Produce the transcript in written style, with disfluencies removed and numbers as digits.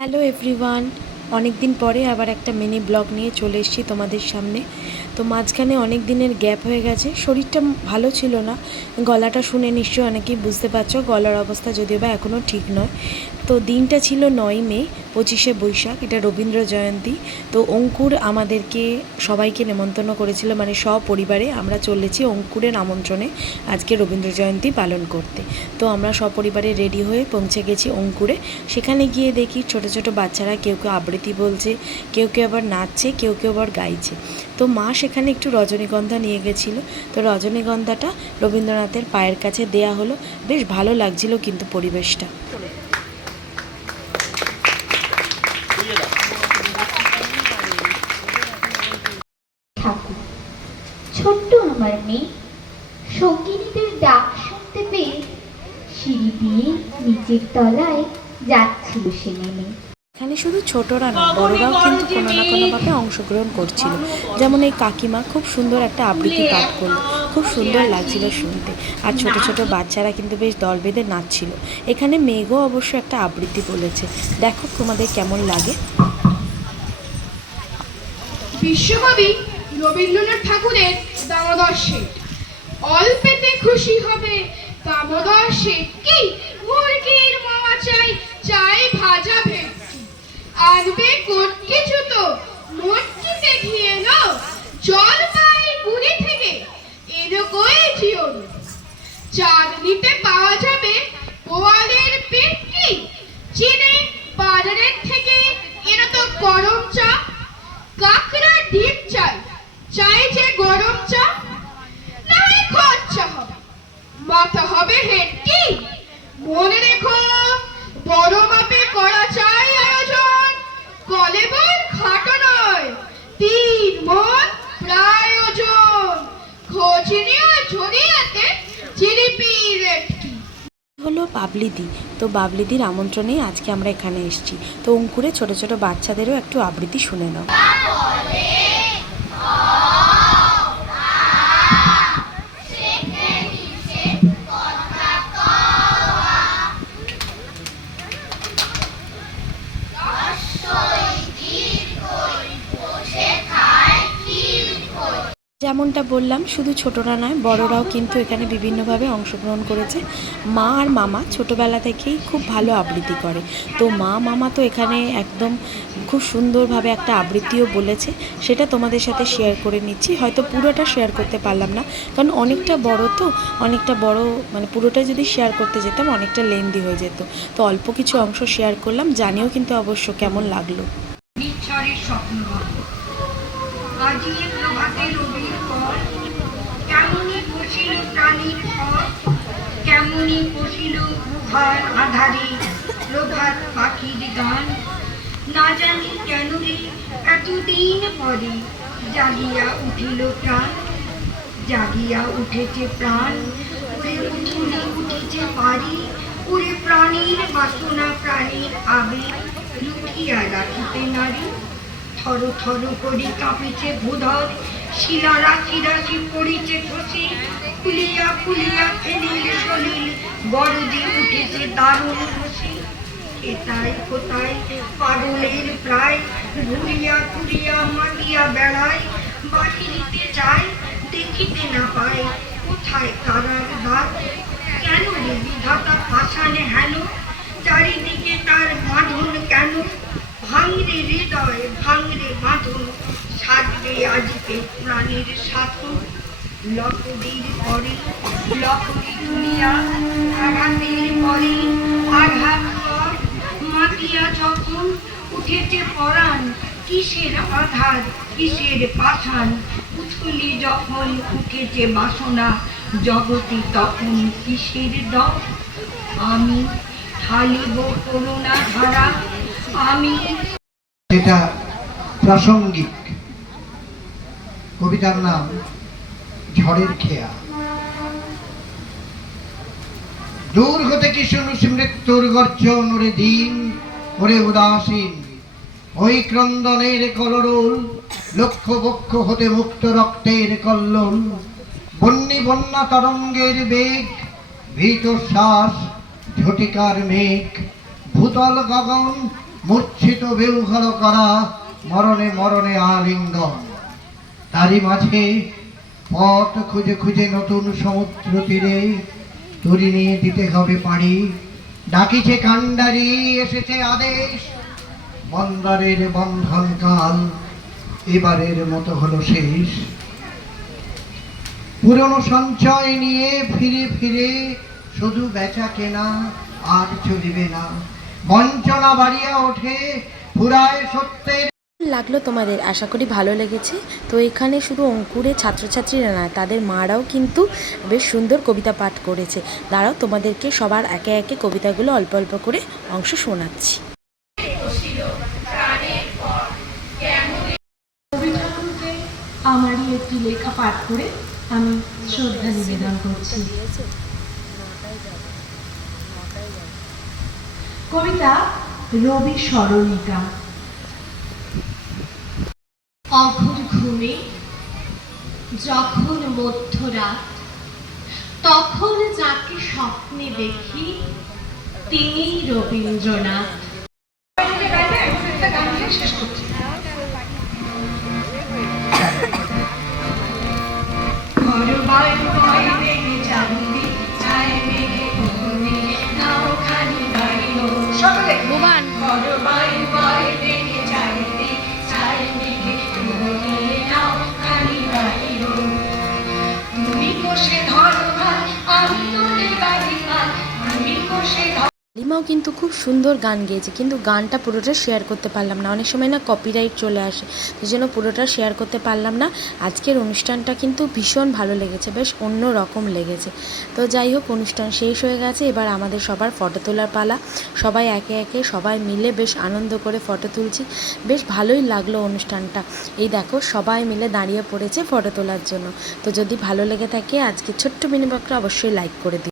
Hello everyone, অনেক দিন পরে আবার একটা মিনি ব্লগ নিয়ে চলে এসেছি তোমাদের সামনে। তো মাঝখানে অনেক দিনের গ্যাপ হয়ে গেছে, শরীরটা ভালো ছিল না। গলাটা শুনে নিশ্চয়ই অনেকেই বুঝতে পারছো, গলার অবস্থা যদিও বা এখনও ঠিক নয়। তো দিনটা ছিল 9 মে, 25শে বৈশাখ, এটা রবীন্দ্র জয়ন্তী। তো অঙ্কুর আমাদেরকে সবাইকে নেমন্তন্ন করেছিল, মানে সপরিবারে আমরা চলেছি অঙ্কুরের আমন্ত্রণে আজকে রবীন্দ্র জয়ন্তী পালন করতে। তো আমরা সপরিবারে রেডি হয়ে পৌঁছে গেছি অঙ্কুরে। সেখানে গিয়ে দেখি ছোট ছোট বাচ্চারা কেউ কেউ আবৃত্তি বলছে, কেউ কেউ আবার নাচছে, কেউ কেউ আবার গাইছে। তো মা সেখানে একটু রজনীগন্ধা নিয়ে গেছিলো। তো রজনীগন্ধাটা রবীন্দ্রনাথের পায়ের কাছে দেয়া হলো। বেশ ভালো লাগছিল কিন্তু পরিবেশটা। ঠাকুর ছোট্ট আমার মেয়ে সঙ্গিনীদের ডাক শুনতে পেয়ে সিঁড়ি দিয়ে নিচের তলায় যাচ্ছিল সে নেমে। এখানে শুধু ছোটরা না, বড়রাও কিন্তু কোনো না কোনোভাবে অংশগ্রহণ করছিল। যেমন এই কাকিমা খুব সুন্দর একটা আবৃত্তি পাঠ করলো, খুব সুন্দর লাগছিল শুনতে। আর ছোট ছোট বাচ্চারা কিন্তু বেশ দল বেঁধে নাচছিল। এখানে মেঘও অবশ্য একটা আবৃত্তি বলেছে, দেখো তোমাদের কেমন লাগে। বিশ্বকবি রবীন্দ্রনাথ ঠাকুরের দামোদর শেঠ অল্পেতে খুশি হবে। দামোদর শেঠ কি মুরগির মামা চাই, চাই ভাজা ভেটকি, আনবে কটকি জুতো, মটকিতে ঘিয়ে নো, জল পাই গুড়ি থেকে এরকই জিওন, চাঁদনিতে পাওয়া যাবে বোয়ালের পেটকি, চিনে বাজারের থেকে এরা তো গরম চা, কাকড়া ডিম চাই, চাই যে গরম চা, নাই খরচা হবে, মাথা হবে হেঁটকি। মনে রেখো বড় মাপে করা চাই আয়োজন, কলেবর খাটো নয়, 3 মণ প্রায় ওজন, খোঁজ নিও ঝরিয়াতে জিলিপির একটি। হলো বাবলিদি। তো বাবলিদির আমন্ত্রণেই আজকে আমরা এখানে এসেছি। তো অঙ্কুরে ছোট ছোট বাচ্চাদেরও একটু আবৃত্তি শুনে নাও। যেমনটা বললাম, শুধু ছোটরা নয়, বড়রাও কিন্তু এখানে বিভিন্নভাবে অংশগ্রহণ করেছে। মা আর মামা ছোটোবেলা থেকেই খুব ভালো আবৃত্তি করে। তো মামা তো এখানে একদম খুব সুন্দরভাবে একটা আবৃত্তিও বলেছে, সেটা তোমাদের সাথে শেয়ার করে নিচ্ছি। হয়তো পুরোটা শেয়ার করতে পারলাম না, কারণ অনেকটা বড়, মানে পুরোটা যদি শেয়ার করতে যেতাম অনেকটা লেন্দি হয়ে যেত। তো অল্প কিছু অংশ শেয়ার করলাম, জানিও কিন্তু অবশ্য কেমন লাগলো। আজিয়ে প্রভাতে রবির পর, কেমনি বসিল প্রাণীর পর, কেমনি বসিল গুহার আধারে প্রভাত পাখির গান। না জানি কেন রে এতদিন পরে জাগিয়া উঠিল প্রাণ, জাগিয়া উঠেছে প্রাণ, ওরে উঠিলে উঠেছে পারি, ওরে প্রাণীর বাসনা প্রাণীর আবেগ লুকিয়া রাখিতে নারী। থর থর করি কাঁপিছে ভূধর, শিলা রাশি রাশি পড়িছে খসি, ফুলিয়া ফুলিয়া ফেলিল সলিল, গরজে উঠেছে দারুণ খুশি। এটাই কোথায় পাগলের প্রায়, ঘুরিয়া ঘুরিয়া মাতিয়া বেড়ায়, বাহিরিতে যায় দেখিতে না পায়, কোথায় কারার দ্বার। কেন রে বিধাতা পাষাণে হেন, চারিদিকে তার বাঁধন কেন, ভাঙরে হৃদয় ভাঙরে বাঁধন, সাজবে আজকে প্রাণীর সাথন। লকড়ির পরে লকড়ি তুলিয়া, আঘাতের পরে আঘাত পর, মাতিয়া যখন উঠেছে পরাণ, কিসের আধার কিসের পাষাণ, উথলি যখন উঠেছে বাসনা, জগতে তখন কিসের দর। আমি ঢালিব করুণা ধারা, আমি। এটা প্রাসঙ্গিক কবিতার নাম ঝড়ের খেয়া। দূর হতে কি শুনুছি মৃত্যুর গর্জন, ওরে দিন ওরে উদাসীন, ওই ক্রন্দনের কলরোল, লক্ষ বক্ষ হতে মুক্ত রক্তের কল্লোল, বন্যী বন্যা তরঙ্গের বেগ, ভীত শ্বাস ঝটিকার মেঘ, ভূতল গগন মূর্ছিত বেউঘর করা, মরণে মরণে আলিঙ্গন। তারই মাঝে পথ খুঁজে খুঁজে নতুন সমুদ্র তীরে তরি নিয়ে দিতে হবে পাড়ি। ডাকিছে কান্ডারি, এসেছে আদেশ, বন্দরের বন্ধন কাল এবারের মতো হলো শেষ। পুরনো সঞ্চয় নিয়ে ফিরে ফিরে শুধু বেচা কেনা আর চলিবে না। বঞ্চনা বাড়িয়া ওঠে, ফুরায় সত্যের। লাগলো তোমাদের, আশা করি ভালো লেগেছে। তো এখানে শুধু অঙ্কুরের ছাত্রছাত্রীরা নয়, তাদের মারাও কিন্তু বেশ সুন্দর কবিতা পাঠ করেছে। দাঁড়াও তোমাদেরকে সবার একে একে কবিতাগুলো অল্প অল্প করে অংশ শোনাচ্ছি। রবি ঠাকুরকে আমারই একটি লেখা পাঠ করে আমি শ্রদ্ধা নিবেদন করছি। কবিতা রবি সরণিকা। অঘোর ঘুমে যখন মধ্যরাত, তখন যাকে স্বপ্নে দেখি তিনিই রবীন্দ্রনাথ। লিমাও কিন্তু খুব সুন্দর গান গেয়েছে, কিন্তু গানটা পুরোটা শেয়ার করতে পারলাম না। অনেক সময় না কপিরাইট চলে আসে, সেই জন্য পুরোটা শেয়ার করতে পারলাম না। আজকের অনুষ্ঠানটা কিন্তু ভীষণ ভালো লেগেছে, বেশ অন্য রকম লেগেছে। তো যাই হোক, অনুষ্ঠান শেষ হয়ে গেছে, এবার আমাদের সবার ফটো তোলার পালা। সবাই একে একে সবাই মিলে বেশ আনন্দ করে ফটো তুলছি। বেশ ভালোই লাগলো অনুষ্ঠানটা। এই দেখো সবাই মিলে দাঁড়িয়ে পড়েছে ফটো তোলার জন্য। তো যদি ভালো লেগে থাকে আজকে ছোট্ট মিনি ব্লগটা অবশ্যই লাইক করে দিও।